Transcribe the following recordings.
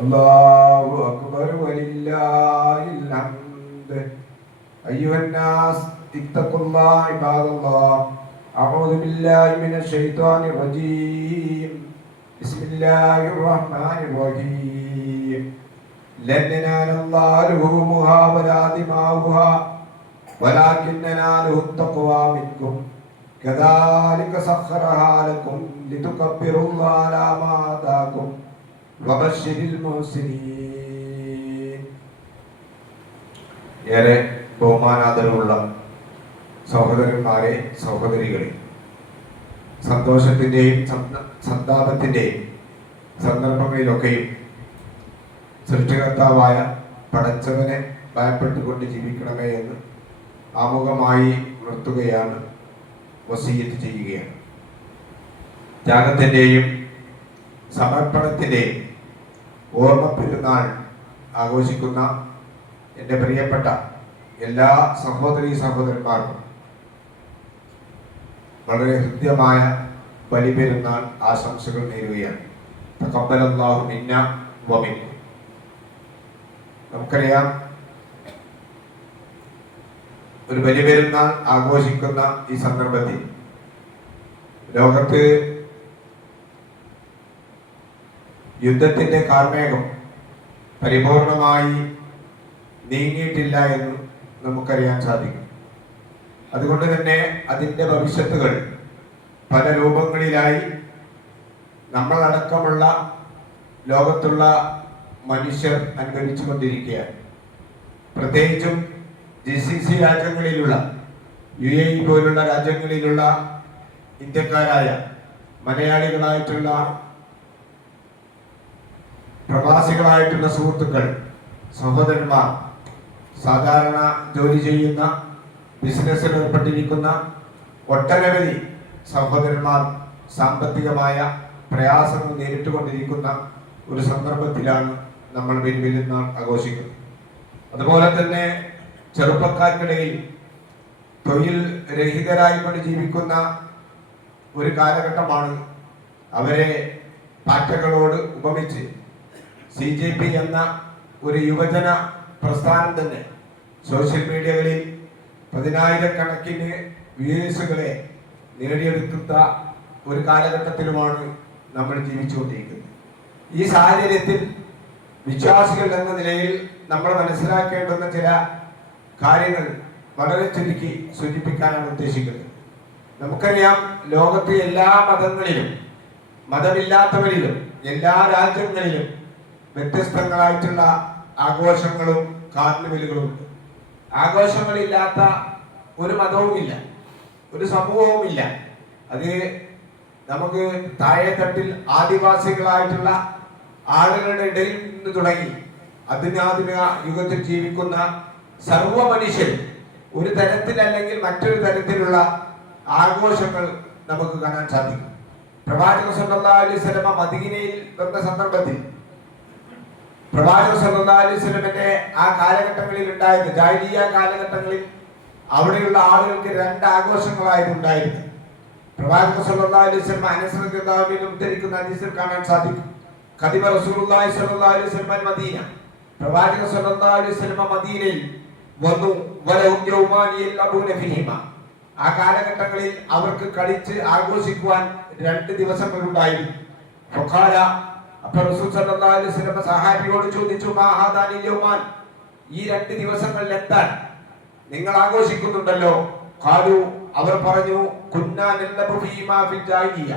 الله أكبر ولله الحمد. أيها الناس اتقوا الله عباد الله. أعوذ بالله من الشيطان الرجيم. بسم الله الرحمن الرحيم. لن ينال الله لحومها ولا دماؤها ولكن يناله التقوى منكم. كذلك سخرها لكم لتكبروا الله على ما هداكم وبشر المحسنين. ഏറെ ബഹുമാനാദരവുള്ള സഹോദരന്മാരെ, സഹോദരികളെ, സന്തോഷത്തിൻ്റെയും സന്താപത്തിൻ്റെയും സന്ദർഭങ്ങളിലൊക്കെയും സൃഷ്ടികർത്താവായ പടച്ചവനെ ഭയപ്പെട്ടുകൊണ്ട് ജീവിക്കണമേ എന്ന് ആമുഖമായി ഉണർത്തുകയാണ്, വസീയത്ത് ചെയ്യുകയാണ്. ത്യാഗത്തിൻ്റെയും സമർപ്പണത്തിൻ്റെയും ഓർമ്മ പെരുന്നാൾ ആഘോഷിക്കുന്ന എൻ്റെ പ്രിയപ്പെട്ട എല്ലാ സഹോദരീ സഹോദരന്മാർക്കും വളരെ ഹൃദ്യമായ ബലിപെരുന്നാൾ ആശംസകൾ നേരുകയാണ്. തഖബ്ബലല്ലാഹു മിന്നാ വമിൻകും. നമുക്കറിയാം, ഒരു ബലിപെരുന്നാൾ ആഘോഷിക്കുന്ന ഈ സന്ദർഭത്തിൽ ലോകത്ത് യുദ്ധത്തിന്റെ കാർമേഘം പരിപൂർണമായി നീങ്ങിയിട്ടില്ല എന്ന് നമുക്കറിയാൻ സാധിക്കും. അതുകൊണ്ട് തന്നെ അതിൻ്റെ ഭവിഷ്യത്തുകൾ പല രൂപങ്ങളിലായി നമ്മളടക്കമുള്ള ലോകത്തുള്ള മനുഷ്യർ അനുഭവിച്ചു കൊണ്ടിരിക്കുകയാണ്. പ്രത്യേകിച്ചും GCC രാജ്യങ്ങളിലുള്ള UAE പോലുള്ള രാജ്യങ്ങളിലുള്ള ഇന്ത്യക്കാരായ മലയാളികളായിട്ടുള്ള പ്രവാസികളായിട്ടുള്ള സുഹൃത്തുക്കൾ, സഹോദരന്മാർ, സാധാരണ ജോലി ചെയ്യുന്ന ബിസിനസ്സിൽ ഏർപ്പെട്ടിരിക്കുന്ന ഒട്ടനവധി സഹോദരന്മാർ സാമ്പത്തികമായ പ്രയാസങ്ങൾ നേരിട്ടുകൊണ്ടിരിക്കുന്ന ഒരു സന്ദർഭത്തിലാണ് നമ്മൾ ബലിപെരുന്നാൾ ആഘോഷിക്കുന്നത്. അതുപോലെ തന്നെ ചെറുപ്പക്കാർക്കിടയിൽ തൊഴിൽ രഹിതരായിക്കൊണ്ട് ജീവിക്കുന്ന ഒരു കാലഘട്ടമാണ്. അവരെ പാറ്റകളോട് ഉപമിച്ച് CJP എന്ന ഒരു യുവജന പ്രസ്ഥാനം തന്നെ സോഷ്യൽ മീഡിയകളിൽ 10,000-കണക്കിന് വ്യൂവേഴ്സുകളെ നേടിയെടുക്കുന്ന ഒരു കാലഘട്ടത്തിലുമാണ് നമ്മൾ ജീവിച്ചുകൊണ്ടിരിക്കുന്നത്. ഈ സാഹചര്യത്തിൽ വിശ്വാസികൾ എന്ന നിലയിൽ നമ്മൾ മനസ്സിലാക്കേണ്ടുന്ന ചില കാര്യങ്ങൾ വളരെ ചുരുക്കി സൂചിപ്പിക്കാനാണ് ഉദ്ദേശിക്കുന്നത്. നമുക്കറിയാം, ലോകത്തെ എല്ലാ മതങ്ങളിലും മതമില്ലാത്തവരിലും എല്ലാ രാജ്യങ്ങളിലും വ്യത്യസ്തങ്ങളായിട്ടുള്ള ആഘോഷങ്ങളും കാർണിവലുകളും ഉണ്ട്. ആഘോഷങ്ങളില്ലാത്ത ഒരു മതവുമില്ല, ഒരു സമൂഹവുമില്ല. അത് നമുക്ക് താഴെത്തട്ടിൽ ആദിവാസികളായിട്ടുള്ള ആളുകളുടെ ഇടയിൽ നിന്ന് തുടങ്ങി ആധുനിക യുഗത്തിൽ ജീവിക്കുന്ന സർവ്വ മനുഷ്യരും ഒരു തരത്തിലല്ലെങ്കിൽ മറ്റൊരു തരത്തിലുള്ള ആഘോഷങ്ങൾ നമുക്ക് കാണാൻ സാധിക്കും. പ്രവാചകൻ സല്ലല്ലാഹു അലൈഹി വസല്ലം മദീനയിൽ വന്ന സന്ദർഭത്തിൽ പ്രവാചകൻ സല്ലല്ലാഹു അലൈഹി വസല്ലമിന്റെ ആ കാലഘട്ടങ്ങളിൽ ഉണ്ടായിരുന്ന ജാഹിലിയ്യ കാലഘട്ടങ്ങളിൽ അവിടെയുള്ള ആളുകൾക്ക് രണ്ട് ആഘോഷങ്ങളായിരുന്നു ഉണ്ടായിരുന്നത്. പ്രവാചകൻ സല്ലല്ലാഹു അലൈഹി വസല്ലം അനസ് റളിയല്ലാഹു അൻഹു ഉദ്ധരിക്കുന്ന ഹദീസിൽ കാണാൻ സാധിക്കും. ഖദിമ റസൂലുള്ളാഹി സ്വല്ലല്ലാഹു അലൈഹി വസല്ലം മദീന, പ്രവാചകൻ സല്ലല്ലാഹു അലൈഹി വസല്ലം മദീനയിൽ വന്നു. വലഹും യൗമാനി യൽഅബൂന ഫീഹിമ. ആ കാലഘട്ടങ്ങളിൽ അവർക്ക് കളിച്ച് ആഘോഷിക്കുവാൻ 2 ദിവസങ്ങൾ ഉണ്ടായിരുന്നു. ഫഖാല, അപ്പോൾ റസൂൽ സല്ലല്ലാഹു അലൈഹി വസല്ലം സഹാബിയോട് ചോദിച്ചു, മാ ഹാദാനി യൗമാൻ, ഈ 2 ദിവസങ്ങളിൽ എന്താണ് നിങ്ങൾ ആഘോഷിക്കുന്നുണ്ടല്ലോ? ഖാലു, അവർ പറഞ്ഞു, കുന്നാ നല്ലബു ഫീമാ ഫിൽ ജാഹിലിയ്യ,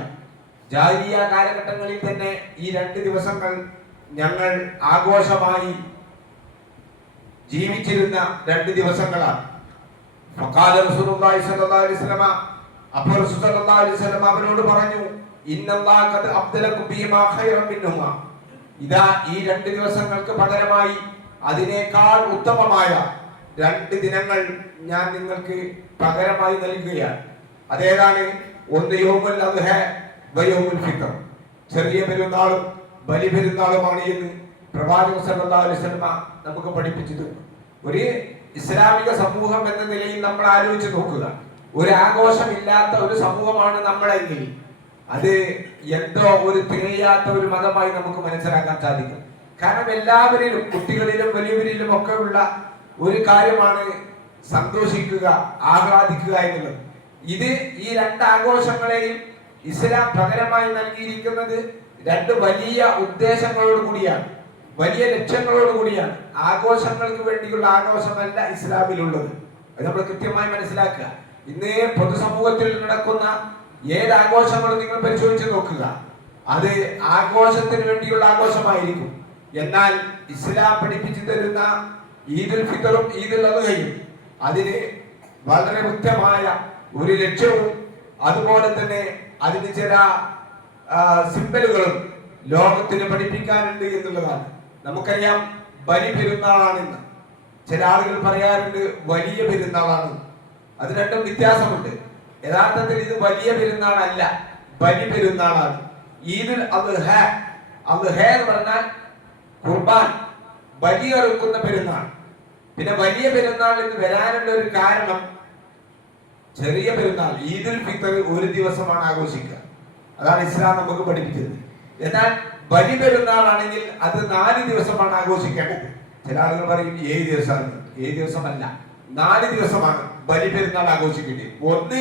ജാഹിലിയ്യ കാലഘട്ടങ്ങളിൽ തന്നെ ഈ 2 ദിവസങ്ങൾ ഞങ്ങൾ ആഘോഷമായി ജീവിച്ചിരുന്ന 2 ദിവസങ്ങളാണ്. ഫഖാല റസൂലുള്ളാഹി സ്വല്ലല്ലാഹു അലൈഹി വസല്ലം, അപ്പോൾ റസൂൽ സ്വല്ലല്ലാഹു അലൈഹി വസല്ലം അവരോട് പറഞ്ഞു, ഇന്നല്ലാഹ ഖദ് അബ്ദലകും ബിമാ ഖൈറൻ മിൻഹുമാ, ഇതാ ഈ 2 ദിവസങ്ങൾക്ക് പകരമായി അതിനേക്കാൾ ഉത്തമമായ 2 ദിനങ്ങൾ ഞാൻ നിങ്ങൾക്ക് പകരമായി നൽകുകയാണ്. അതേതാണ്? ഒന്ന് യൗമുൽ അദ്ഹ വ യൗമുൽ ഫിത്ർ, ചെറിയ പെരുന്നാളും ബലിപെരുന്നാളുമാണ് എന്ന് പ്രവാചകൻ സല്ലല്ലാഹു അലൈഹി വസല്ലം നമുക്ക് പഠിപ്പിച്ചു തന്നു. ഒരു ഇസ്ലാമിക സമൂഹം എന്ന നിലയിൽ നമ്മൾ ആലോചിച്ച് നോക്കുക, ഒരു ആഘോഷമില്ലാത്ത ഒരു സമൂഹമാണ് നമ്മളെങ്കിൽ അത് എന്തോ ഒരു തികയാത്ത ഒരു മതമായി നമുക്ക് മനസ്സിലാക്കാൻ സാധിക്കും. കാരണം എല്ലാവരിലും, കുട്ടികളിലും വലിയവരിലും ഒക്കെ ഉള്ള ഒരു കാര്യമാണ് സന്തോഷിക്കുക, ആഹ്ലാദിക്കുക എന്നുള്ളത്. ഈ രണ്ട് ആഘോഷങ്ങളെയും ഇസ്ലാം പകരമായി നൽകിയിരിക്കുന്നത് രണ്ട് വലിയ ഉദ്ദേശങ്ങളോട് കൂടിയാണ്, വലിയ ലക്ഷ്യങ്ങളോട് കൂടിയാണ്. ആഘോഷങ്ങൾക്ക് വേണ്ടിയുള്ള ആഘോഷമല്ല ഇസ്ലാമിലുള്ളത്. അത് നമ്മൾ കൃത്യമായി മനസ്സിലാക്കുക. ഇന്ന് പൊതുസമൂഹത്തിൽ നടക്കുന്ന ഏത് ആഘോഷങ്ങളും നിങ്ങൾ പരിശോധിച്ച് നോക്കുക, അത് ആഘോഷത്തിന് വേണ്ടിയുള്ള ആഘോഷമായിരിക്കും. എന്നാൽ ഇസ്ലാം പഠിപ്പിച്ചു തരുന്ന ഈദുൽ ഫിത്തറും ഈദുൽ അദ്ഹയും അതിന് വളരെ കൃത്യമായ ഒരു ലക്ഷ്യവും അതുപോലെ തന്നെ അതിന് ചില സിംബലുകളും ലോകത്തിന് പഠിപ്പിക്കാനുണ്ട് എന്നുള്ളതാണ്. നമുക്കറിയാം ബലി പെരുന്നാളാണെന്ന്. ചില ആളുകൾ പറയാറുണ്ട് വലിയ പെരുന്നാളാണ്. അത് രണ്ടും വ്യത്യാസമുണ്ട്. യഥാർത്ഥത്തിൽ ഇത് വലിയ പെരുന്നാളല്ല, ബലി പെരുന്നാളാണ്. ഈദുൽ അദ്ഹ, അദ്ഹ എന്ന് പറഞ്ഞാൽ ഖുർബാൻ, ബലി അറുക്കുന്ന പെരുന്നാൾ. പിന്നെ വലിയ പെരുന്നാൾ എന്ന് വരാനുള്ള ഒരു കാരണം, ചെറിയ പെരുന്നാൾ ഈദുൽ ഫിത്തർ ഒരു ദിവസമാണ് ആഘോഷിക്കുക. അതാണ് ഇസ്ലാം നമുക്ക് പഠിപ്പിച്ചത്. എന്നാൽ ബലി പെരുന്നാളാണെങ്കിൽ അത് 4 ദിവസമാണ് ആഘോഷിക്കേണ്ടത്. ചില ആളുകൾ പറയും 7 ദിവസമാണ്. 7 ദിവസമല്ല, 4 ദിവസമാണ് ബലി പെരുന്നാൾ ആഘോഷിക്കേണ്ടത്. ഒന്ന്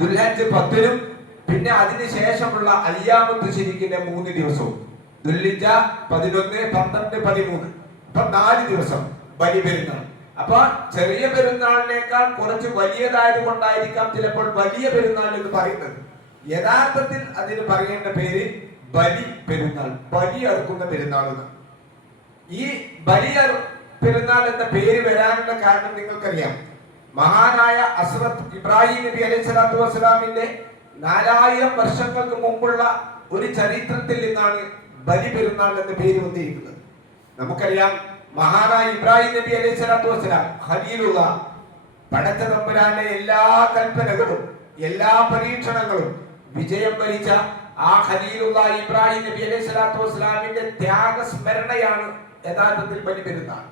ദുൽഹജ്ജ് 10-നും പിന്നെ അതിന് ശേഷമുള്ള അയ്യാമത്ത് ശരിക്കിന്റെ 3 ദിവസവും, ദുൽഹിജ്ജ 11, 12, 13. അപ്പൊ 4 ദിവസം ബലി പെരുന്നാൾ. അപ്പൊ ചെറിയ പെരുന്നാളിനേക്കാൾ കുറച്ച് വലിയതായത് കൊണ്ടായിരിക്കാം ചിലപ്പോൾ വലിയ പെരുന്നാൾ എന്ന് പറയുന്നത്. യഥാർത്ഥത്തിൽ അതിന് പറയേണ്ട പേര് ബലി പെരുന്നാൾ, ബലി അറുക്കുന്ന പെരുന്നാൾ. ഈ ബലി പെരുന്നാൾ എന്ന പേര് വരാനുള്ള കാരണം നിങ്ങൾക്കറിയാം. മഹാനായ ഹസ്രത്ത് ഇബ്രാഹിം നബി അലൈഹി സ്വലാത്തു വസ്സലാമിന്റെ 4000 വർഷങ്ങൾക്ക് മുമ്പുള്ള ഒരു ചരിത്രത്തിൽ നിന്നാണ് ബലി പെരുന്നാൾ എന്ന പേര് വന്നിരിക്കുന്നത്. നമുക്കറിയാം മഹാനായ ഇബ്രാഹിം നബി അലൈഹി സ്വലാത്തു വസ്സലാം ഖലീലുള്ള, പടച്ച തമ്പുരാന്റെ എല്ലാ കൽപ്പനകളും എല്ലാ പരീക്ഷണങ്ങളും വിജയം വരിച്ച ആ ഖലീലുള്ള ഇബ്രാഹിം നബി അലൈഹി സ്വലാത്തു വസ്സലാമിന്റെ ത്യാഗസ്മരണയാണ് യഥാർത്ഥത്തിൽ ബലി പെരുന്നാൾ.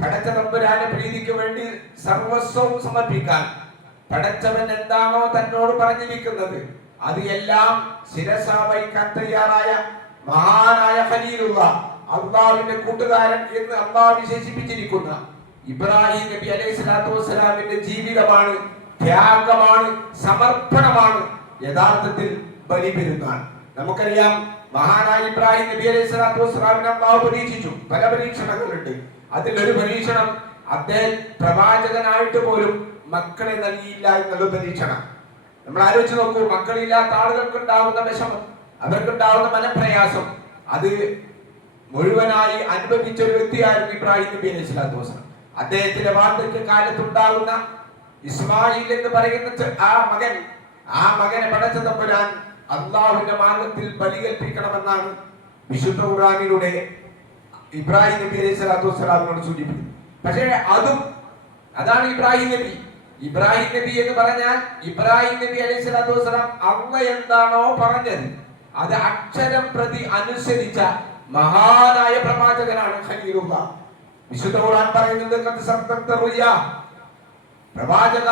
പടച്ച തമ്പുരാന്റെ പ്രീതിക്ക് വേണ്ടി സർവസ്വവും സമർപ്പിക്കാൻ പടച്ചവൻ എന്താണോ തന്നോട് പറഞ്ഞിരിക്കുന്നത് അത് എല്ലാം ശിരസ വഹിക്കാൻ തയ്യാറായ മഹാനായ ഖലീലുള്ള, അള്ളാഹുവിന്റെ കൂട്ടുകാരൻ എന്ന് അള്ളാഹു വിശേഷിപ്പിച്ചിരിക്കുന്ന ഇബ്രാഹിം നബി അലൈഹി സ്വലാത്തു വസ്സലാമിന്റെ ജീവിതമാണ്, ത്യാഗമാണ്, സമർപ്പണമാണ് യഥാർത്ഥത്തിൽ ബലി പെരുന്നാൾ. നമുക്കറിയാം മഹാനായ ഇബ്രാഹിം നബി അലൈഹി സ്വലാത്തു വസ്സലാമിനെ അള്ളാഹു പരീക്ഷിച്ചു. പല പരീക്ഷണങ്ങളുണ്ട്. അതിലൊരു പരീക്ഷണം, അദ്ദേഹം പ്രവാചകനായിട്ട് പോലും മക്കളെ നൽകിയില്ല എന്നുള്ള പരീക്ഷണം. നമ്മൾ ആലോചിച്ച് നോക്കൂ, മക്കളില്ലാത്ത ആളുകൾക്ക് ഉണ്ടാവുന്ന വിഷമം, അവർക്കുണ്ടാവുന്ന മനപ്രയാസം, അത് മുഴുവനായി അനുഭവിച്ച ഒരു വ്യക്തിയായിരുന്നു ഇബ്രാഹിം നബി അലൈഹി സ്വലാത്തു വസ്സലാം. അദ്ദേഹത്തിന്റെ വാർദ്ധക്യ കാലത്തുണ്ടാകുന്ന ഇസ്മായിൽ എന്ന് പറയുന്ന ആ മകനെ പടച്ച തമ്പുരാൻ അള്ളാഹുവിന്റെ മാർഗത്തിൽ ബലി കൽപ്പിക്കണമെന്നാണ് വിശുദ്ധ ഖുർആനിലൂടെ ഇബ്രാഹിം നബി അലൈഹി സ്വലാത്തു വസ്സലാമിനോട് സൂചിപ്പിക്കുന്നത്. പക്ഷേ അതാണ് ഇബ്രാഹിം നബി. ഇബ്രാഹിം നബി എന്ന് പറഞ്ഞാൽ ഇബ്രാഹിം നബി അലൈഹി സ്വലാത്തു വസ്സലാം അള്ളാഹ് എന്താണോ പറഞ്ഞത് അത് അക്ഷരം പ്രതി അനുസരിച്ച മഹാനായ പ്രവാചകനാണ് ഖലീലുള്ള. വിശുദ്ധ ഖുർആൻ പറയുന്നത്, പ്രവാചക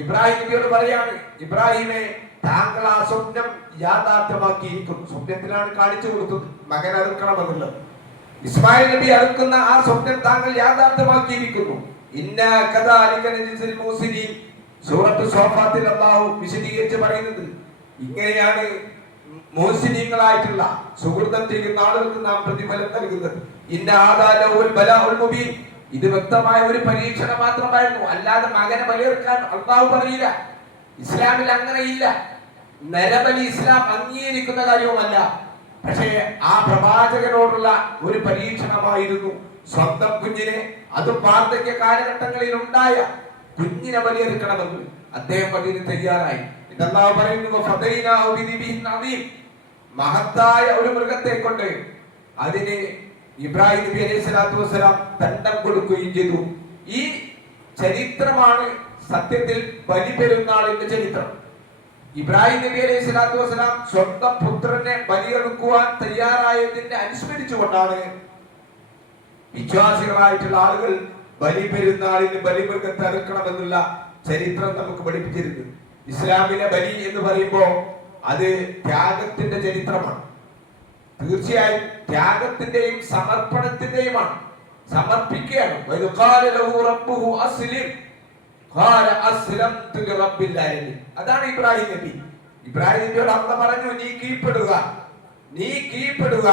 ഇബ്രാഹിം നബിയോട് പറയാണ്, ഇബ്രാഹിമേ താങ്കൾ ആ സ്വപ്നം യാഥാർത്ഥ്യമാക്കിയിരിക്കുന്നു. സ്വപ്നത്തിലാണ് കാണിച്ചു കൊടുത്തത് മകൻ അറുക്കണമെന്നുള്ളത്. ഇസ്മായിൽ നബി അറുക്കുന്ന ആ സ്വപ്നം താങ്കൾ യാഥാർത്ഥ്യമാക്കിയിരിക്കുന്നു. സൂറത്ത് സ്വാഫാത്തിൽ അല്ലാഹു വിശദീകരിച്ച് പറയുന്നത് ഇങ്ങനെയാണ് മുഹ്സിനീങ്ങളായിട്ടുള്ള സുഹൃതം ചെയ്യുന്ന ആളുകൾക്ക് നാം പ്രതിഫലം നൽകുന്നത്. ഇത് വ്യക്തമായ ഒരു പരീക്ഷണം മാത്രമായിരുന്നു, അല്ലാതെ മകനെ ബലിയെടുക്കാൻ അല്ലാഹു പറയില്ല. ഇസ്ലാമിൽ അങ്ങനെയില്ല. നരബലി ഇസ്ലാം അംഗീകരിക്കുന്ന കാര്യവുമല്ല. പക്ഷേ ആ പ്രവാചകനോടുള്ള ഒരു പരീക്ഷണമായിരുന്നു. സ്വന്തം കുഞ്ഞിനെ, അതും വാർദ്ധക്യ കാലഘട്ടങ്ങളിൽ ഉണ്ടായ കുഞ്ഞിനെ ബലിയെടുക്കണമെന്ന് അദ്ദേഹം അതിന് തയ്യാറായി. അല്ലാഹു പറയുന്നു, മഹത്തായ ഒരു മൃഗത്തെ കൊണ്ട് അതിന് ഇബ്രാഹിം നബി അലൈഹി സ്വലാത്തു വസ്സലാം ദണ്ഡം കൊടുക്കുകയും ചെയ്തു. ഈ ചരിത്രമാണ് സത്യത്തിൽ ബലി പെരുന്നാളിന്റെ ചരിത്രം. ഇബ്രാഹിം നബി അലൈഹി സ്വലാത്തു വസ്സലാം സ്വന്തം പുത്രനെ ബലിയെടുക്കുവാൻ തയ്യാറായതിനെ അനുസ്മരിച്ചുകൊണ്ടാണ് വിശ്വാസികളായിട്ടുള്ള ആളുകൾ ബലി പെരുന്നാളിന് ബലിമൃഗത്തെ അറുക്കണമെന്നുള്ള ചരിത്രം നമുക്ക് പഠിപ്പിച്ചിരുന്നു. ഇസ്ലാമിലെ ബലി എന്ന് പറയുമ്പോൾ അത് ത്യാഗത്തിന്റെ ചരിത്രമാണ്. തീർച്ചയായും ത്യാഗത്തിന്റെയും സമർപ്പണത്തിന്റെയുമാണ്. സമർപ്പിക്കുകയാണ്. അതാണ് ഇബ്രാഹിം നബി. ഇബ്രാഹിം നബിയോട് അല്ലാഹു പറഞ്ഞു, നീ കീഴ്പ്പെടുക, നീ കീഴ്പ്പെടുക.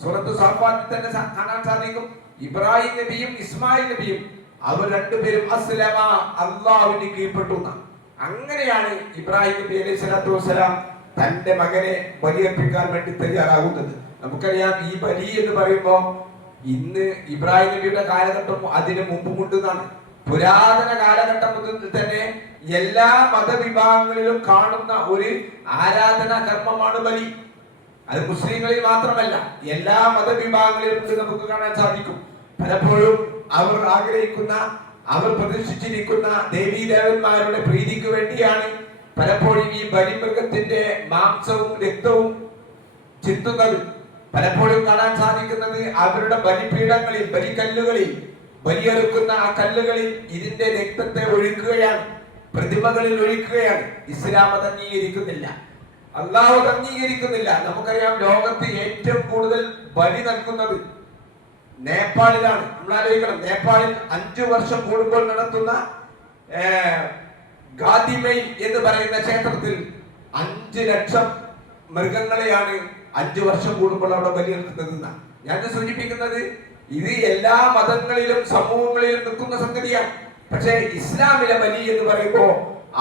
സൂറത്ത് സഫാത്തിൽ തന്നെ കാണാൻ സാധിക്കും, ഇബ്രാഹിം നബിയും ഇസ്മായിൽ നബിയും അവർ രണ്ടുപേരും അസ്ലമ, അല്ലാഹുവിന് കീഴ്പ്പെട്ടു. അങ്ങനെയാണ് ഇബ്രാഹിം നബി അലൈഹി സ്വലാത്തു വസ്സലാം തന്റെ മകനെ ബലിയർപ്പിക്കാൻ വേണ്ടി തയ്യാറാകുന്നത്. നമുക്കറിയാം, ഈ ബലി എന്ന് പറയുമ്പോൾ ഇന്ന് ഇബ്രാഹിം നബിയുടെ കാലഘട്ടം അതിന് മുമ്പുമുണ്ടെന്നാണ്. പുരാതന കാലഘട്ടം മുതൽ തന്നെ എല്ലാ മതവിഭാഗങ്ങളിലും കാണുന്ന ഒരു ആരാധനാ കർമ്മമാണ് ബലി. അത് മുസ്ലിങ്ങളിൽ മാത്രമല്ല, എല്ലാ മതവിഭാഗങ്ങളിലും നമുക്ക് കാണാൻ സാധിക്കും. പലപ്പോഴും അവർ ആഗ്രഹിക്കുന്ന, അവർ പ്രതീക്ഷിച്ചിരിക്കുന്ന ദേവീദേവന്മാരുടെ പ്രീതിക്ക് വേണ്ടിയാണ് പലപ്പോഴും ഈ ബലിമൃഗത്തിന്റെ മാംസവും രക്തവും ചിന്തുന്നത്. പലപ്പോഴും കാണാൻ സാധിക്കുന്നത് അവരുടെ ബലിപീഠങ്ങളിൽ, ബലിക്കല്ലുകളിൽ, ബലിയെടുക്കുന്ന ആ കല്ലുകളിൽ ഇതിന്റെ രക്തത്തെ ഒഴുക്കുകയാണ്, പ്രതിമകളിൽ ഒഴിക്കുകയാണ്. ഇസ്ലാം അത് അംഗീകരിക്കുന്നില്ല, അല്ലാഹു അംഗീകരിക്കുന്നില്ല. നമുക്കറിയാം, ലോകത്ത് ഏറ്റവും കൂടുതൽ ബലി നൽകുന്നത് നേപ്പാളിലാണ്. നമ്മൾ ആലോചിക്കണം, നേപ്പാളിൽ 5 വർഷം കൂടുമ്പോൾ നടത്തുന്ന ഗാദിമൈ എന്ന് പറയുന്ന ക്ഷേത്രത്തിൽ 5 ലക്ഷം മൃഗങ്ങളെയാണ് 5 വർഷം കൂടുമ്പോൾ അവിടെ ബലിയെടുക്കുന്നത്. ഞാൻ സൂചിപ്പിക്കുന്നത്, ഇത് എല്ലാ മതങ്ങളിലും സമൂഹങ്ങളിലും നിൽക്കുന്ന സംഗതിയാണ്. പക്ഷേ ഇസ്ലാമിലെ ബലി എന്ന് പറയുമ്പോൾ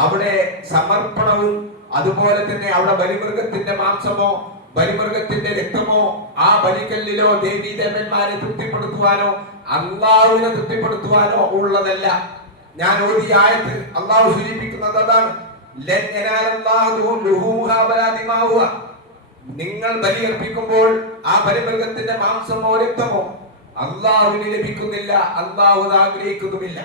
അവിടെ സമർപ്പണവും, അതുപോലെ തന്നെ അവിടെ ബലിമൃഗത്തിന്റെ മാംസമോ ബലിമൃഗത്തിന്റെ രക്തമോ ആ ബലിക്കല്ലിലോ ദേവീദേവന്മാരെ തൃപ്തിപ്പെടുത്തുവാനോ അള്ളാഹുവിനെ തൃപ്തിപ്പെടുത്തുവാനോ ഉള്ളതല്ല. ഞാൻ ഓതിയ ആയത്ത് അള്ളാഹു സൂചിപ്പിക്കുന്നത് അതാണ്. നിങ്ങൾ ബലിയർപ്പിക്കുമ്പോൾ ആ ബലിമൃഗത്തിന്റെ മാംസമോ രക്തമോ അള്ളാഹുവിന് ലഭിക്കുന്നില്ല, അള്ളാഹു ആഗ്രഹിക്കുന്നുമില്ല.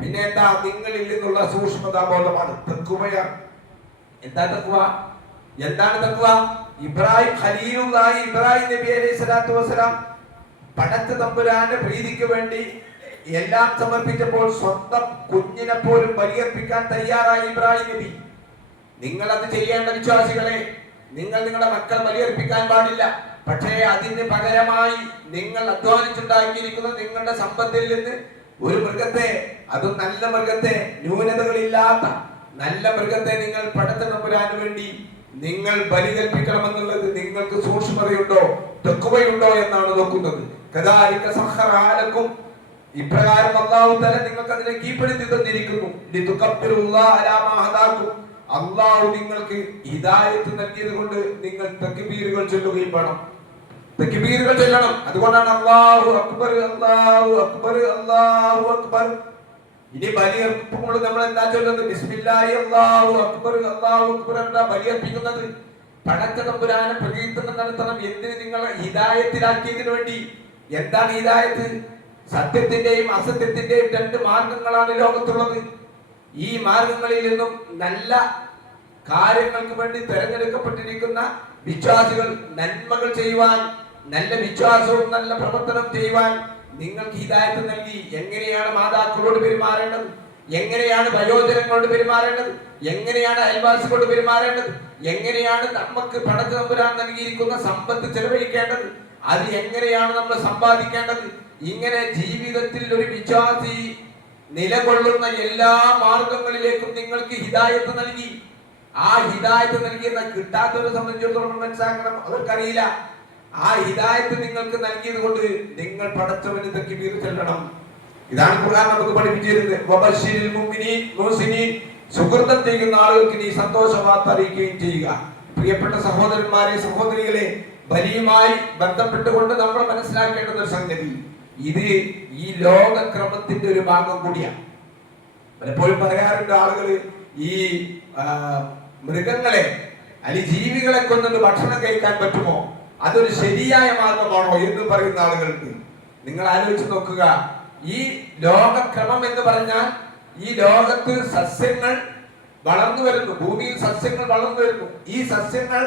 പിന്നെ എന്താ? നിങ്ങളിൽ നിന്നുള്ള സൂക്ഷ്മതാബോധമാണ്, തഖ്വയാണ്. എന്താ തഖ്വ? എന്താണ് തഖ്വ? ഇബ്രാഹിം ഖലീലുള്ളാഹി ഇബ്രാഹിം നബി അലൈഹി സ്വലാത്തു വസ്സലാം പടച്ച തമ്പുരാന്റെ പ്രീതിക്ക് വേണ്ടി എല്ലാം സമർപ്പിച്ചപ്പോൾ സ്വന്തം കുഞ്ഞിനെ പോലും ബലിയർപ്പിക്കാൻ തയ്യാറായി ഇബ്രാഹിം നബി. നിങ്ങൾ അത് ചെയ്യേണ്ട വിശ്വാസികളെ, നിങ്ങൾ നിങ്ങളുടെ മക്കൾ ബലിയർപ്പിക്കാൻ പാടില്ല. പക്ഷേ അതിന് പകരമായി നിങ്ങൾ അധ്വാനിച്ചുണ്ടാക്കിയിരിക്കുന്ന നിങ്ങളുടെ സമ്പത്തിൽ നിന്ന് ഒരു മൃഗത്തെ, അതും നല്ല മൃഗത്തെ, ന്യൂനതകളില്ലാത്ത നല്ല മൃഗത്തെ നിങ്ങൾ പടച്ച തമ്പുരാന് വേണ്ടി നിങ്ങൾ ബലി കൽപ്പിക്കണമെന്നുള്ളത് നിങ്ങൾക്ക് സൂക്ഷ്മതയുണ്ടോ, തഖ്വയുണ്ടോ എന്നാണ് നോക്കുന്നത്. കദാലിക സഖറഅലക്കും, ഇപ്രകാരം അല്ലാഹു തആല നിങ്ങൾക്ക് അതിനെ കീഴ്പ്പെടുത്തി തന്നിരിക്കുന്നു. ലിതുകബ്ബിറുല്ലാഹ അലാ മാ ഹദാകും, അല്ലാഹു നിങ്ങൾക്ക് ഹിദായത്ത് നൽകിയത് കൊണ്ട് നിങ്ങൾ തക്ബീറുകൾ ചൊല്ലുകയും വേണം, തക്ബീറുകൾ ചൊല്ലണം. അതുകൊണ്ടാണ് അല്ലാഹു അക്ബർ, അല്ലാഹു അക്ബർ, അല്ലാഹു അക്ബർ. ഇനി ബലിയർപ്പിക്കുമ്പോൾ നമ്മൾ എന്താ ചൊല്ലുന്നത്? ബിസ്മില്ലാഹി അല്ലാഹു അക്ബർ, അല്ലാഹു അക്ബർ എന്താ ബലിയർപ്പിക്കുന്നത്? പടച്ച തമ്പുരാനെ പ്രകീർത്തനം നടത്തണം. എന്തിന്? നിങ്ങളെ ഹിദായത്തിലാക്കിയതിനു വേണ്ടി. എന്താണ് ഹിദായത്ത്? സത്യത്തിന്റെയും അസത്യത്തിന്റെയും 2 മാർഗങ്ങളാണ് ലോകത്തുള്ളത്. ഈ മാർഗങ്ങളിൽ നിന്നും നല്ല കാര്യങ്ങൾക്ക് വേണ്ടി തെരഞ്ഞെടുക്കപ്പെട്ടിരിക്കുന്ന വിശ്വാസികൾ നന്മകൾ ചെയ്യുവാൻ, നല്ല വിശ്വാസവും നല്ല പ്രവർത്തനം ചെയ്യുവാൻ നിങ്ങൾക്ക് ഹിദായത്ത് നൽകി. എങ്ങനെയാണ് മാതാക്കളോട് പെരുമാറേണ്ടത്, എങ്ങനെയാണ് വയോജനങ്ങളോട് പെരുമാറേണ്ടത്, എങ്ങനെയാണ് അയൽവാസികളോട് പെരുമാറേണ്ടത്, എങ്ങനെയാണ് നമുക്ക് പടച്ച തമ്പുരാൻ നൽകിയിരിക്കുന്ന സമ്പത്ത് ചെലവഴിക്കേണ്ടത്, അത് എങ്ങനെയാണ് നമ്മൾ സമ്പാദിക്കേണ്ടത്, ഇങ്ങനെ ജീവിതത്തിൽ ഒരു വിശ്വാസി നിലകൊള്ളുന്ന എല്ലാ മാർഗങ്ങളിലേക്കും നിങ്ങൾക്ക് ഹിദായത്ത് നൽകി. ആ ഹിദായത്ത് നൽകിയെന്ന കിട്ടാത്തവരെ സംബന്ധിച്ചിടത്തോളം മനസ്സിലാക്കണം, അവർക്കറിയില്ല. ആ ഹിദായത്ത് നിങ്ങൾക്ക് നൽകിയത് കൊണ്ട് നിങ്ങൾ പടച്ചവന് തക്ബീർ ചൊല്ലണം. ഇതാണ് ഖുർആൻ നമുക്ക് പഠിപ്പിച്ചു തരുന്നത്. വബശ്ശിരിൽ മുഅ്മിനീൻ മുഹ്സിനീൻ, സുകൃതം ചെയ്യുന്ന ആളുകൾക്ക് നീ സന്തോഷ വാർത്ത അറിയിക്കുകയും ചെയ്യുക. പ്രിയപ്പെട്ട സഹോദരന്മാരെ, സഹോദരികളെ, ബലിയുമായി ബന്ധപ്പെട്ടുകൊണ്ട് നമ്മൾ മനസ്സിലാക്കേണ്ടുന്ന ഒരു സംഗതി, ഇത് ഈ ലോകക്രമത്തിന്റെ ഒരു ഭാഗം കൂടിയാണ്. പലപ്പോഴും പറയാറുണ്ട് ആളുകൾ, ഈ മൃഗങ്ങളെ അല്ലെങ്കിൽ ജീവികളെ കൊന്നിട്ട് ഭക്ഷണം കഴിക്കാൻ പറ്റുമോ, അതൊരു ശരിയായ മാർഗമാണോ എന്ന് പറയുന്ന ആളുകൾക്ക്. നിങ്ങൾ ആലോചിച്ച് നോക്കുക, ഈ ലോകക്രമം എന്ന് പറഞ്ഞാൽ ഈ ലോകത്ത് സസ്യങ്ങൾ വളർന്നു വരുന്നു, ഭൂമിയിൽ സസ്യങ്ങൾ വളർന്നു വരുന്നു. ഈ സസ്യങ്ങൾ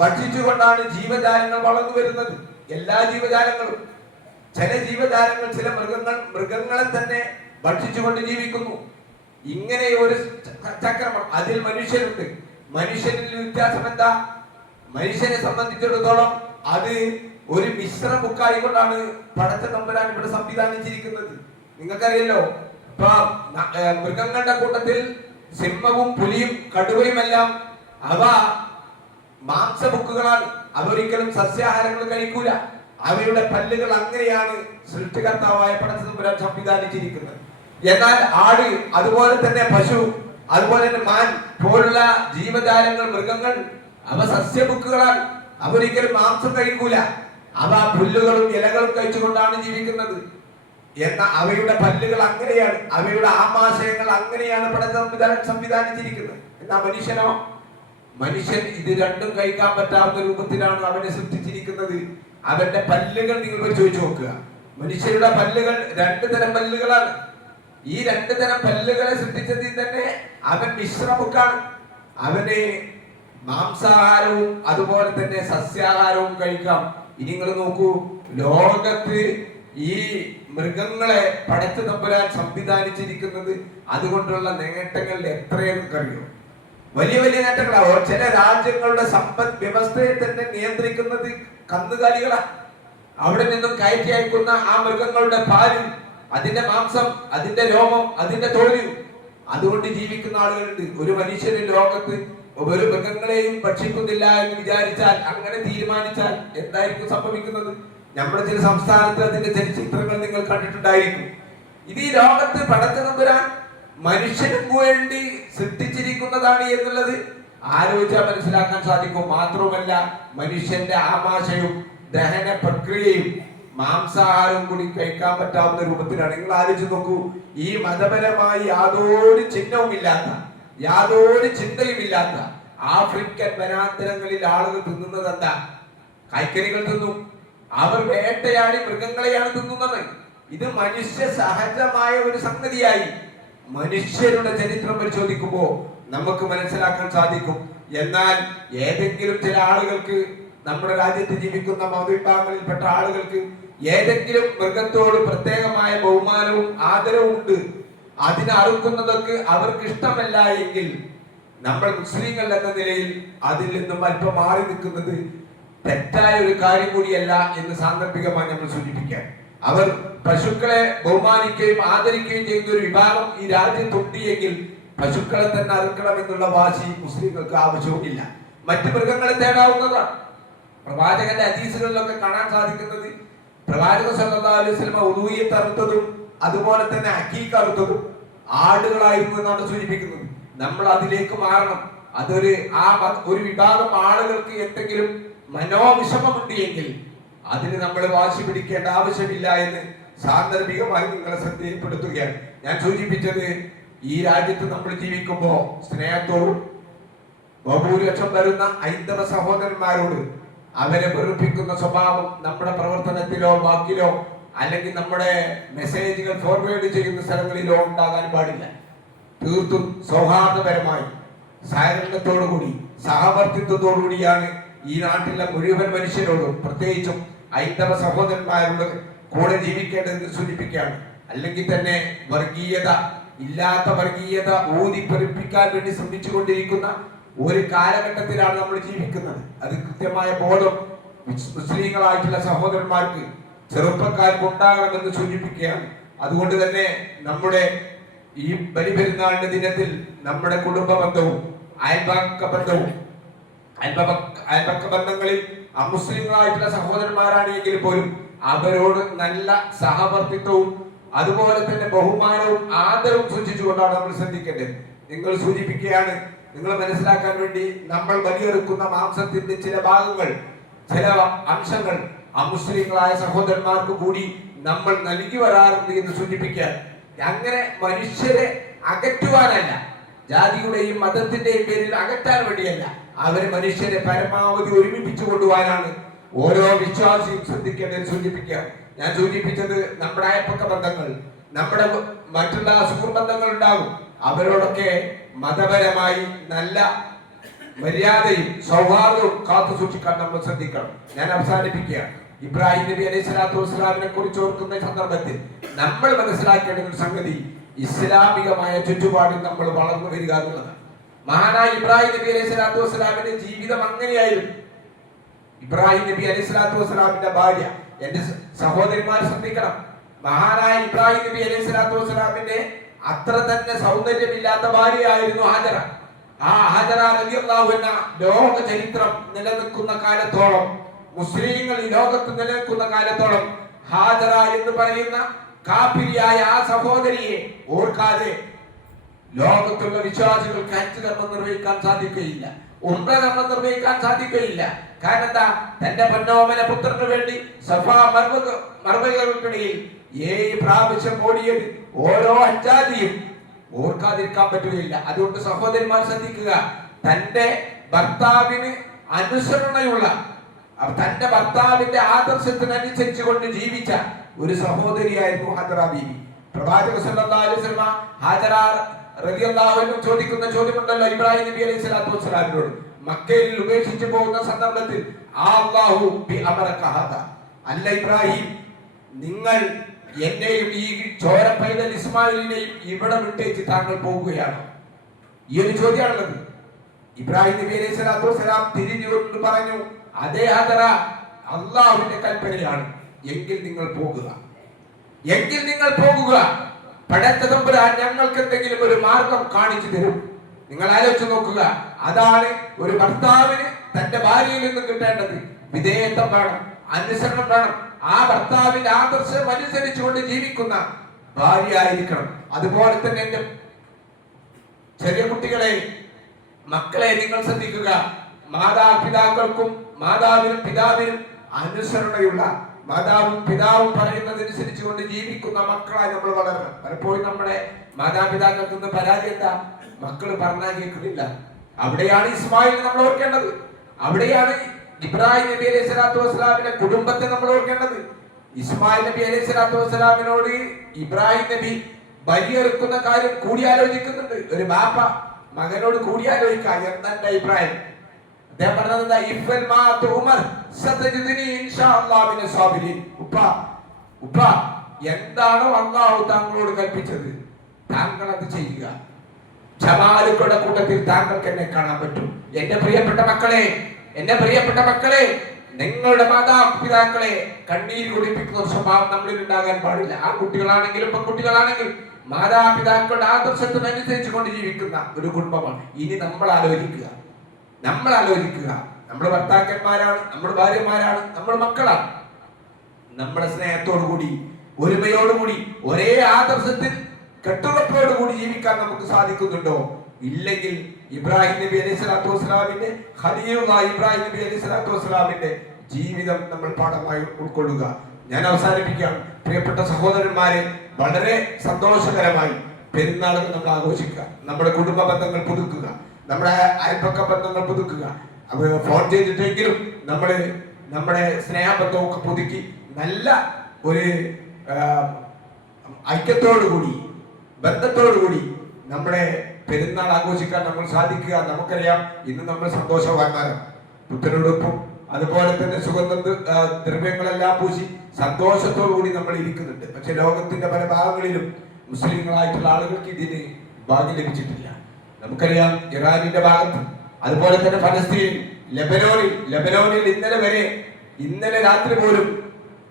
ഭക്ഷിച്ചുകൊണ്ടാണ് ജീവജാലങ്ങൾ വളർന്നു വരുന്നത്. എല്ലാ ജീവജാലങ്ങളും, ചില ജീവജാലങ്ങൾ, ചില മൃഗങ്ങളെ തന്നെ ഭക്ഷിച്ചുകൊണ്ട് ജീവിക്കുന്നു. ഇങ്ങനെ ഒരു ചക്രമാണ്. അതിൽ മനുഷ്യരുണ്ട്. മനുഷ്യനിൽ വ്യത്യാസം എന്താ? മനുഷ്യനെ സംബന്ധിച്ചിടത്തോളം അത് ഒരു മിശ്ര ബുക്കായിക്കൊണ്ടാണ് പടച്ച തമ്പുരാൻ ഇവിടെ സംവിധാനിച്ചിരിക്കുന്നത്. നിങ്ങൾക്കറിയല്ലോ, ഇപ്പൊ മൃഗങ്ങളുടെ കൂട്ടത്തിൽ സിംഹവും പുലിയും കടുവയും എല്ലാം അവ മാംസബുക്കുകളാണ്. അവരൊരിക്കലും സസ്യാഹാരങ്ങൾ കഴിക്കൂല. അവയുടെ പല്ലുകൾ അങ്ങനെയാണ് സൃഷ്ടികർത്താവായ പടച്ച തമ്പുരാൻ സംവിധാനിച്ചിരിക്കുന്നത്. എന്നാൽ ആട്, അതുപോലെ തന്നെ പശു, അതുപോലെ തന്നെ മാൻ പോലുള്ള ജീവജാലങ്ങൾ, മൃഗങ്ങൾ, അവ സസ്യബുക്കുകളാണ്. അവരൊരിക്കലും മാംസം കഴിക്കൂല. അവ പുല്ലുകളും ഇലകളും കഴിച്ചുകൊണ്ടാണ് ജീവിക്കുന്നത്. എന്നാൽ അവയുടെ പല്ലുകൾ അങ്ങനെയാണ്, അവയുടെ ആമാശയങ്ങൾ അങ്ങനെയാണ് സംവിധാനിച്ചിരിക്കുന്നത്. എന്നാൽ മനുഷ്യനോ? മനുഷ്യൻ ഇത് രണ്ടും കഴിക്കാൻ പറ്റാവുന്ന രൂപത്തിലാണ് അവനെ സൃഷ്ടിച്ചിരിക്കുന്നത്. അവന്റെ പല്ലുകൾ നിങ്ങൾ ചോദിച്ചു നോക്കുക. മനുഷ്യരുടെ പല്ലുകൾ രണ്ടു തരം പല്ലുകളാണ്. ഈ രണ്ടു തരം പല്ലുകളെ സൃഷ്ടിച്ചതിൽ തന്നെ അവൻ മിശ്രമുക്കാണ്. അവന് മാംസാഹാരവും അതുപോലെ തന്നെ സസ്യാഹാരവും കഴിക്കാം. ഇനി നിങ്ങൾ നോക്കൂ, ലോകത്ത് ഈ മൃഗങ്ങളെ പടച്ച തമ്പുരാൻ സംവിധാനിച്ചിരിക്കുന്നത് അതുകൊണ്ടുള്ള നേട്ടങ്ങൾ എത്രയെന്ന് അറിയോ? വലിയ വലിയ നേട്ടങ്ങളാവും. ചില രാജ്യങ്ങളുടെ സമ്പദ് വ്യവസ്ഥയെ തന്നെ നിയന്ത്രിക്കുന്നത് കന്നുകാലികളാണ്. അവിടെ നിന്നും കയറ്റി അയക്കുന്ന ആ മൃഗങ്ങളുടെ പാല്, അതിന്റെ മാംസം, അതിന്റെ രോമം, അതിന്റെ തോല്, അതുകൊണ്ട് ജീവിക്കുന്ന ആളുകളുണ്ട്. ഒരു മനുഷ്യന് ലോകത്ത് ഒരു മൃഗങ്ങളെയും ഭക്ഷിക്കുന്നില്ല എന്ന് വിചാരിച്ചാൽ, അങ്ങനെ തീരുമാനിച്ചാൽ എന്തായിരിക്കും സംഭവിക്കുന്നത്? നമ്മുടെ ചില സംസ്ഥാനത്ത് അതിന്റെ ചരിത്രങ്ങൾ നിങ്ങൾ കണ്ടിട്ടുണ്ടായിരിക്കും. ഇത് ഈ ലോകത്ത് പടച്ച തമ്പുരാൻ മനുഷ്യനും വേണ്ടി സൃഷ്ടിച്ചിരിക്കുന്നതാണ് എന്നുള്ളത് ആലോചിച്ചാൽ മനസ്സിലാക്കാൻ സാധിക്കും. മാത്രമല്ല, മനുഷ്യന്റെ ആമാശയവും ദഹന പ്രക്രിയയും മാംസാഹാരവും കൂടി കഴിക്കാൻ പറ്റാവുന്ന രൂപത്തിലാണ്. നിങ്ങൾ ആലോചിച്ച് നോക്കൂ, ഈ മതപരമായി യാതൊരു ചിഹ്നവുമില്ലാത്ത, യാതൊരു ചിന്തയുമില്ലാത്ത ആഫ്രിക്കൻ വനാന്തരങ്ങളിൽ ആളുകൾ തിന്നുന്നത് എന്താ? കൈക്കറികൾ തിന്നും. അവർ വേട്ടയാടി മൃഗങ്ങളെയാണ് തിന്നുന്നത്. ഇത് മനുഷ്യ സഹജമായ ഒരു സംഗതിയായി മനുഷ്യരുടെ ചരിത്രം പരിശോധിക്കുമ്പോൾ നമുക്ക് മനസ്സിലാക്കാൻ സാധിക്കും. എന്നാൽ ഏതെങ്കിലും ചില ആളുകൾക്ക്, നമ്മുടെ രാജ്യത്ത് ജീവിക്കുന്ന മതവിഭാഗങ്ങളിൽപ്പെട്ട ആളുകൾക്ക് ഏതെങ്കിലും മൃഗത്തോട് പ്രത്യേകമായ ബഹുമാനവും ആദരവും ഉണ്ട്. അതിനെ അറുക്കുന്നതൊക്കെ അവർക്ക് ഇഷ്ടമല്ല എങ്കിൽ നമ്മൾ മുസ്ലിങ്ങൾ എന്ന നിലയിൽ അതിൽ നിന്നും അല്പം മാറി നിൽക്കുന്നത് തെറ്റായ ഒരു കാര്യം കൂടിയല്ല എന്ന് സാന്ദർഭികമായി നമ്മൾ സൂചിപ്പിക്കാം. അവർ പശുക്കളെ ബഹുമാനിക്കുകയും ആദരിക്കുകയും ചെയ്യുന്ന ഒരു വിഭാഗം ഈ രാജ്യത്തുണ്ട് എങ്കിൽ പശുക്കളെ തന്നെ അറുക്കണം എന്നുള്ള വാശി മുസ്ലിങ്ങൾക്ക് ആവശ്യവുമില്ല. മറ്റു മൃഗങ്ങളെ തേടാവുന്നതാണ്. പ്രവാചകന്റെ ഹദീസുകളിലൊക്കെ കാണാൻ സാധിക്കുന്നത് പ്രവാചകൻ സല്ലല്ലാഹു അലൈഹി വസല്ലം ഉദൂഹിയ്യത്ത് അറുത്തതും അതുപോലെ തന്നെ അഖീഖ അറുത്തതും ആടുകളായിരുന്നു എന്നാണ് സൂചിപ്പിക്കുന്നത്. നമ്മൾ അതിലേക്ക് മാറണം. അതൊരു ഒരു വിഭാഗം ആളുകൾക്ക് എന്തെങ്കിലും മനോവിഷമമുണ്ട് എങ്കിൽ അതിന് നമ്മൾ വാശി പിടിക്കേണ്ട ആവശ്യമില്ല എന്ന് സാന്ദർഭികമായി നിങ്ങളെ ശ്രദ്ധയിൽപ്പെടുത്തുകയാണ്. ഞാൻ സൂചിപ്പിച്ചത്, ഈ രാജ്യത്ത് നമ്മൾ ജീവിക്കുമ്പോൾ സ്നേഹത്തോടും ബഹുഭൂരിപക്ഷം വരുന്ന ഹൈന്ദവ സഹോദരന്മാരോട് അവരെ വെറുപ്പിക്കുന്ന സ്വഭാവം നമ്മുടെ പ്രവർത്തനത്തിലോ വാക്കിലോ അല്ലെങ്കിൽ നമ്മുടെ മെസ്സേജുകൾ ഫോർവേഡ് ചെയ്യുന്ന സ്ഥലങ്ങളിലോ ഉണ്ടാകാൻ പാടില്ല. തീർത്തും സൗഹാർദ്ദപരമായി സഹകരണത്തോടുകൂടി സഹവർത്തിത്വത്തോടുകൂടിയാണ് ഈ നാട്ടിലെ മുഴുവൻ മനുഷ്യരോടും, പ്രത്യേകിച്ചും ഹൈന്ദവ സഹോദരന്മാരോട് കൂടെ ജീവിക്കേണ്ടതെന്ന് സൂചിപ്പിക്കുകയാണ്. അല്ലെങ്കിൽ തന്നെ വർഗീയത, ഇല്ലാത്ത വർഗീയത ഊതിപ്പെറിപ്പിക്കാൻ വേണ്ടി ശ്രമിച്ചുകൊണ്ടിരിക്കുന്ന ഒരു കാലഘട്ടത്തിലാണ് നമ്മൾ ജീവിക്കുന്നത്. അത് കൃത്യമായ ബോധം മുസ്ലിങ്ങളായിട്ടുള്ള സഹോദരന്മാർക്ക്, ചെറുപ്പക്കാർക്ക് ഉണ്ടാകണമെന്ന് സൂചിപ്പിക്കുകയാണ്. അതുകൊണ്ട് തന്നെ നമ്മുടെ ഈ ബലിപെരുന്നാളിന്റെ ദിനത്തിൽ നമ്മുടെ കുടുംബ ബന്ധവും അയൽപക്ക ബന്ധവും, അയൽപക്ക ബന്ധങ്ങളിൽ അമുസ്ലിങ്ങളായിട്ടുള്ള സഹോദരന്മാരാണെങ്കിൽ പോലും അവരോട് നല്ല സഹവർത്തിത്വവും അതുപോലെ തന്നെ ബഹുമാനവും ആദരവും സൂക്ഷിച്ചുകൊണ്ടാണ് നമ്മൾ ശ്രദ്ധിക്കേണ്ടത്. നിങ്ങൾ സൂചിപ്പിക്കുകയാണ്, നിങ്ങൾ മനസ്സിലാക്കാൻ വേണ്ടി, നമ്മൾ ബലിയെറുക്കുന്ന മാംസത്തിന്റെ ചില ഭാഗങ്ങൾ, ചില അംശങ്ങൾ അമുസ്ലിങ്ങളായ സഹോദരന്മാർക്ക് കൂടി നമ്മൾ നൽകി വരാറുണ്ട് എന്ന് സൂചിപ്പിക്കാൻ. അങ്ങനെ മനുഷ്യരെ അകറ്റുവാനല്ല, ജാതിയുടെയും മതത്തിന്റെയും പേരിൽ അകറ്റാൻ വേണ്ടിയല്ല, അവരെ മനുഷ്യരെ പരമാവധി ഒരുമിപ്പിച്ചു കൊണ്ടുപോകാനാണ് ഓരോ വിശ്വാസിയും ശ്രദ്ധിക്കേണ്ടത് സൂചിപ്പിക്കുക. ഞാൻ സൂചിപ്പിച്ചത് നമ്മുടെ അയൽപക്ക ബന്ധങ്ങൾ, നമ്മുടെ മറ്റുള്ള സുഹൃബന്ധങ്ങൾ ഉണ്ടാകും. അവരോടൊക്കെ മതപരമായി നല്ല മര്യാദയും സൗഹാർദ്ദവും കാത്തു സൂക്ഷിക്കാൻ നമ്മൾ ശ്രദ്ധിക്കണം. ഞാൻ അവസാനിപ്പിക്കുകയാണ്. ഇബ്രാഹിം നബി അലൈഹി സ്വലാത്തു വസ്സലാമിനെ കുറിച്ച് ഓർക്കുന്ന സന്ദർഭത്തിൽ നമ്മൾ മനസ്സിലാക്കേണ്ട ഒരു സംഗതി, ഇസ്ലാമികമായ ചുറ്റുപാടിൽ നമ്മൾ വളർന്നു വരിക എന്നുള്ളതാണ്. മഹാനായ ഇബ്രാഹിം നബി അലൈഹി സ്വലാത്തു വസ്സലാമിന്റെ ജീവിതം അങ്ങനെയായിരുന്നു. ഇബ്രാഹിം നബി അലൈഹി സ്വലാത്തു വസ്സലാമിന്റെ ഭാര്യ, എന്റെ സഹോദരിമാർ ശ്രദ്ധിക്കണം, മഹാനായ ഇബ്രാഹിം നബി അലൈഹി സ്വലാത്തു വസ്സലാമിന്റെ അത്ര തന്നെ സൗന്ദര്യമില്ലാത്ത ഭാര്യയായിരുന്നു ഹാജറ. ആ ഹാജറ റളിയല്ലാഹു അൻഹ ലോക ചരിത്രം നിലനിൽക്കുന്ന കാലത്തോളം, മുസ്ലിങ്ങൾ ഈ ലോകത്ത് നിലനിൽക്കുന്ന കാലത്തോളം ഹാജറ എന്ന് പറയുന്ന കാഫിരിയായ ആ സഹോദരിയെ ഓർക്കാതെ ലോകത്തുള്ള വിശ്വാസികൾക്ക് ഹജ്ജ് കർമ്മം നിർവഹിക്കാൻ സാധിക്കുകയില്ല, ഉംറ കർമ്മം നിർവഹിക്കാൻ സാധിക്കുകയില്ല. കാരണം എന്താ? തന്റെ പൊന്നോമന പുത്രന് വേണ്ടി സഫാ മർവകൾക്കിടയിൽ 7 പ്രാവശ്യം ഓടിയത് ഓരോ ഹജ്ജാജിയും ഓർക്കാതിരിക്കാൻ പറ്റുകയില്ല. അതുകൊണ്ട് സഹോദരന്മാർ ശ്രദ്ധിക്കുക, തന്റെ ഭർത്താവിന് അനുസരണയുള്ള, തന്റെ ഭർത്താവിന്റെ ആദർശത്തിനനുസരിച്ച് കൊണ്ട് ജീവിച്ച ഒരു സഹോദരിയായിരുന്നു ഹാജറ ബീവി. പ്രവാചക സല്ലല്ലാഹു അലൈഹി വസല്ലം ഹാജറ റളിയല്ലാഹു അൻഹു ചോദിക്കുന്ന ചോദ്യമുണ്ടല്ലോ ഇബ്രാഹിം നബി അലൈഹി സ്വലാത്തു വസ്സലാമിനോട്, മക്കയിൽ ഉപേക്ഷിച്ചു പോകുന്ന സന്ദർഭത്തിൽ അല്ലാഹു ബി അമറക ഹദാ, അല്ല ഇബ്രാഹിം, നിങ്ങൾ എന്നെയും ഈ ചോര പൈതൽ ഇസ്മായിലിനെയും ഇവിടെ വിട്ടേച്ച് താങ്കൾ പോകുകയാണോ? ഈ ഒരു ചോദ്യമാണുള്ളത്. ഇബ്രാഹിം നബി അലൈഹി സ്വലാത്തു വസ്സലാം തിരിഞ്ഞുകൊണ്ട് പറഞ്ഞു, അതേ ഹാജറ, അല്ലാഹുവിന്റെ കൽപ്പനയാണ്, എങ്കിൽ നിങ്ങൾ പോകുക, എങ്കിൽ നിങ്ങൾ പോകുക. പടച്ച തമ്പുരാൻ ഞങ്ങൾക്ക് എന്തെങ്കിലും ഒരു മാർഗം കാണിച്ചു തരും. നിങ്ങൾ ആലോചിച്ച് നോക്കുക, അതാണ് ഒരു ഭർത്താവിന് തന്റെ ഭാര്യയിൽ നിന്ന് കിട്ടേണ്ടത്. വിധേയത്വം വേണം, അനുസരണം വേണം. ആ ഭർത്താവിന്റെ ആദർശം അനുസരിച്ചുകൊണ്ട് ജീവിക്കുന്ന ഭാര്യ ആയിരിക്കണം. അതുപോലെ തന്നെ എന്റെ ചെറിയ കുട്ടികളെ, മക്കളെ നിങ്ങൾ ശ്രദ്ധിക്കുക, മാതാപിതാക്കൾക്കും മാതാവിനും പിതാവിനും അനുസരണയുള്ള, മാതാവും പിതാവും പറയുന്നതനുസരിച്ച് കൊണ്ട് ജീവിക്കുന്ന മക്കളായി നമ്മൾ വളരണം. പലപ്പോഴും നമ്മുടെ മാതാപിതാക്കൾക്ക് നിന്ന് പരാതി എന്താ? മക്കള് പറഞ്ഞാൽ കേൾക്കുന്നില്ല. അവിടെയാണ് ഇസ്മായിൽ നമ്മൾ ഓർക്കേണ്ടത്. അവിടെയാണ് ഇബ്രാഹിം നബി അലൈഹി സ്വലാത്തു വസ്സലാമിന്റെ കുടുംബത്തെ നമ്മൾ ഓർക്കേണ്ടത്. ഇസ്മായിൽ നബി അലൈഹി സ്വലാത്തു വസ്സലാമിനോട് ഇബ്രാഹിം നബി ബലിയെറുക്കുന്ന കാര്യം കൂടിയാലോചിക്കുന്നുണ്ട്. ഒരു ബാപ്പ മകനോട് കൂടിയാലോചിക്കാം, എന്താ എന്റെ അഭിപ്രായം? അദ്ദേഹം പറഞ്ഞത്, ഉപ്പ എന്താണോ അല്ലാഹു താങ്കളോട് കൽപ്പിച്ചത് താങ്കൾ അത് ചെയ്യുക. ജമാലുകളുടെ കൂട്ടത്തിൽ താങ്കൾക്ക് എന്നെ കാണാൻ പറ്റും. എന്റെ പ്രിയപ്പെട്ട മക്കളെ, എന്റെ പ്രിയപ്പെട്ട മക്കളെ, നിങ്ങളുടെ മാതാപിതാക്കളെ കണ്ണീര് കുടിപ്പിക്കുന്ന ഒരു സ്വഭാവം നമ്മളിൽ ഉണ്ടാകാൻ പാടില്ല. ആ കുട്ടികളാണെങ്കിലും പെൺകുട്ടികളാണെങ്കിലും മാതാപിതാക്കളുടെ ആദർശത്തിനനുസരിച്ച് കൊണ്ട് ജീവിക്കുന്ന ഒരു കുടുംബമാണ്. ഇനി നമ്മൾ ആലോചിക്കുക, നമ്മൾ ഭർത്താക്കന്മാരാണ്, നമ്മൾ ഭാര്യമാരാണ്, നമ്മൾ മക്കളാണ്. നമ്മുടെ സ്നേഹത്തോടുകൂടി, ഒരുമയോടുകൂടി, ഒരേ ആദർശത്തിൽ കെട്ടുറപ്പോടുകൂടി ജീവിക്കാൻ നമുക്ക് സാധിക്കുന്നുണ്ടോ? ഇല്ലെങ്കിൽ ഇബ്രാഹിം നബി അലൈഹി സ്വലാത്തു വസ്സലാമിന്റെ ഖലീലുള്ളാഹി ഇബ്രാഹിം നബി അലൈഹി സ്വലാത്തു വസ്സലാമിന്റെ ജീവിതം നമ്മൾ പാഠമായി ഉൾക്കൊള്ളുക. ഞാൻ അവസാനിപ്പിക്കാം. പ്രിയപ്പെട്ട സഹോദരന്മാരെ, വളരെ സന്തോഷകരമായി പെരുന്നാളുകൾ നമ്മൾ ആഘോഷിക്കുക, നമ്മുടെ കുടുംബ ബന്ധങ്ങൾ പുതുക്കുക, നമ്മുടെ അയൽപക്ക ബന്ധങ്ങൾ പുതുക്കുക. ഫോൺ ചെയ്തിട്ടെങ്കിലും നമ്മുടെ സ്നേഹബന്ധമൊക്കെ പുതുക്കി നല്ല ഒരു ഐക്യത്തോടുകൂടി, ബന്ധത്തോടുകൂടി നമ്മുടെ പെരുന്നാൾ ആഘോഷിക്കാൻ നമ്മൾ സാധിക്കുക. നമുക്കറിയാം, ഇന്ന് നമ്മൾ സന്തോഷവാന്മാരാണ്. പുത്തനുടുപ്പും അതുപോലെ തന്നെ സുഗന്ധ ദ്രവ്യങ്ങളെല്ലാം പൂശി സന്തോഷത്തോടുകൂടി നമ്മൾ ഇരിക്കുന്നുണ്ട്. പക്ഷെ ലോകത്തിന്റെ പല ഭാഗങ്ങളിലും മുസ്ലിങ്ങളായിട്ടുള്ള ആളുകൾക്ക് ഇതിന് ഭാഗ്യം ലഭിച്ചിട്ടില്ല. നമുക്കറിയാം, ഇറാനിന്റെ ഭാഗത്ത്, അതുപോലെ തന്നെ ഫലസ്തീൻ, ലെബനോനിൽ ഇന്നലെ രാത്രി പോലും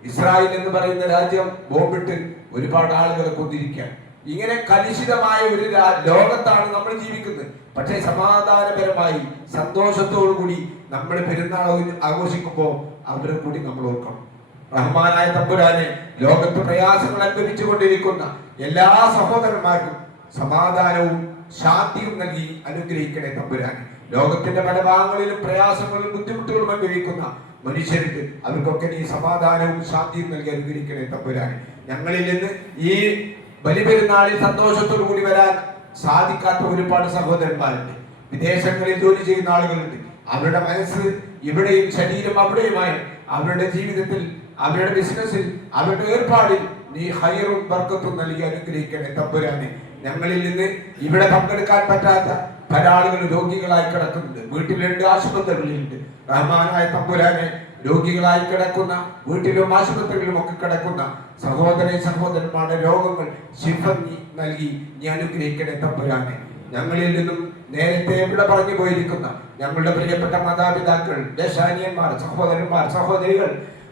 ഇസ്രായേൽ എന്ന് പറയുന്ന രാജ്യം ബോംബിട്ട് ഒരുപാട് ആളുകളെ കൊന്നിരിക്കുകയാണ്. ഇങ്ങനെ കലുഷിതമായ ഒരു ലോകത്താണ് നമ്മൾ ജീവിക്കുന്നത്. പക്ഷേ സമാധാനപരമായി സന്തോഷത്തോടു കൂടി നമ്മൾ പെരുന്നാൾ ആഘോഷിക്കുമ്പോൾ അവരെ കൂടി നമ്മൾ ഓർക്കണം. റഹ്മാനായ തമ്പുരാനെ, ലോകത്ത് പ്രയാസങ്ങൾ അനുഭവിച്ചു കൊണ്ടിരിക്കുന്ന എല്ലാ സഹോദരന്മാർക്കും സമാധാനവും ശാന്തിയും നൽകി അനുഗ്രഹിക്കണേ തമ്പുരാനെ. ലോകത്തിന്റെ പല ഭാഗങ്ങളിലും പ്രയാസങ്ങളും ബുദ്ധിമുട്ടുകളും അനുഭവിക്കുന്ന മനുഷ്യർക്ക് അവർക്കൊക്കെ നീ സമാധാനവും ശാന്തിയും നൽകി അനുഗ്രഹിക്കണേ തമ്പുരാനെ. ഞങ്ങളിൽ നിന്ന് ഈ ബലിപെരുന്നാളിൽ സന്തോഷത്തോടു കൂടി വരാൻ സാധിക്കാത്ത ഒരുപാട് സഹോദരന്മാരുണ്ട്. വിദേശങ്ങളിൽ ജോലി ചെയ്യുന്ന ആളുകളുണ്ട്. അവരുടെ മനസ്സ് ഇവിടെയും ശരീരം അവിടെയുമായി അവരുടെ ജീവിതത്തിൽ, അവരുടെ ബിസിനസ്സിൽ, അവരുടെ ഏർപ്പാടിൽ നീ ഹൈറും ബർക്കത്തും നൽകി അനുഗ്രഹിക്കണേ തമ്പുരാനെ. ഞങ്ങളിൽ നിന്ന് ഇവിടെ പങ്കെടുക്കാൻ പറ്റാത്ത പല ആളുകൾ രോഗികളായി കിടക്കുന്നുണ്ട്. വീട്ടിലുണ്ട്, ആശുപത്രികളിലുണ്ട്. റഹ്മാനായ തമ്പുരാനെ, രോഗികളായി കിടക്കുന്ന, വീട്ടിലും ആശുപത്രികളിലും ഒക്കെ കിടക്കുന്ന സഹോദരന്മാരുടെ രോഗങ്ങൾ ശിഫ നൽകി നീ അനുഗ്രഹിക്കണേ തമ്പുരാനെ. ഞങ്ങളിൽ നിന്നും നേരത്തെ ഇവിടെ പറഞ്ഞു പോയിരിക്കുന്ന ഞങ്ങളുടെ പ്രിയപ്പെട്ട മാതാപിതാക്കൾ, ദേശാനിയന്മാർ, സഹോദരന്മാർ, സഹോദരികൾ,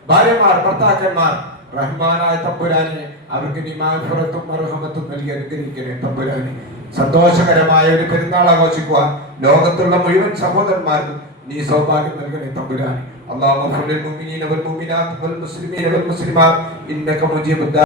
ഭാര്യമാർ, ഭർത്താക്കന്മാർ, റഹ്മാനായ തമ്പുരാനെ അവർക്ക് നീ മഗ്ഫിറത്തും മർഹമത്തും നൽകി അനുഗ്രഹിക്കണേ തമ്പുരാനെ. സന്തോഷകരമായ ഒരു പെരുന്നാൾ ആഘോഷിക്കുവാൻ ലോകത്തുള്ള മുഴുവൻ സഹോദരന്മാർക്കും നീ സൗഭാഗ്യം നൽകണേ തമ്പുരാനെ. അല്ലാഹു ലിൽ മുഅ്മിനീന വൽ മുഅ്മിനാത്ത് വൽ മുസ്ലിമീന വൽ മുസ്ലിമാത്ത് ഇന്നക മുജീബുദ്